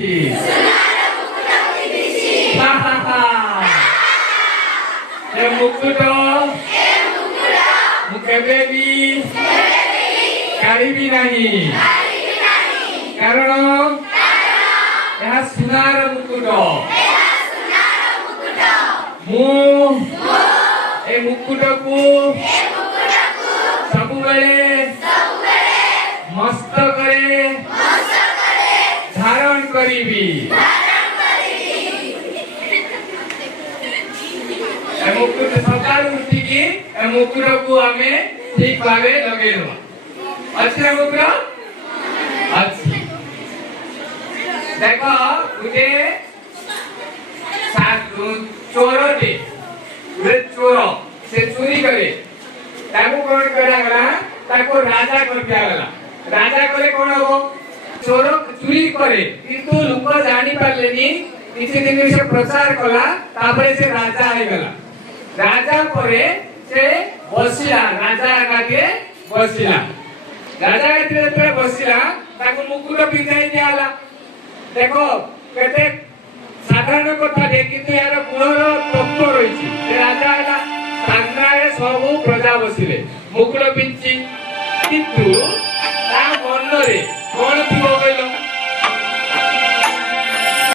ଏ ମୁକୁଟ ମୁଁ କେବେ ବି କାଢ଼ିବି ନାହିଁ, କାରଣ ଏହା ସୁନାର ମୁକୁଟ। ମୁଁ ଏ ମୁକୁଟକୁ ସବୁବେଳେ ମସ୍ତକରେ ଧାରଣ କରିବି। मुकुट सकाल उठिकी मुकुट को आमे ठीक भावे लगेलु। अच्छी ना मुकुट अच्छी। देखो उठे चोरटे चोर से चोरी करे ताको कौन करा गला ताको राजा कर दिया गला। राजा करे कौन हो चोर चोरी करे किंतु लोक जानी पारलेनी किछि दिन से प्रचार कला तापरे से राजा आइ गला। राजा परे से बसिला राजा आगे बसिला राजा आगे बसिला ताको मुकुट पिंधाई दियाला। देखो केते साधारण कथा दे किंतु यार गुणर तत्व रहिछि। राजा आला सामनारे सब प्रजा बसिले मुकुट पिंची किंतु ता मनरे कोन थिबो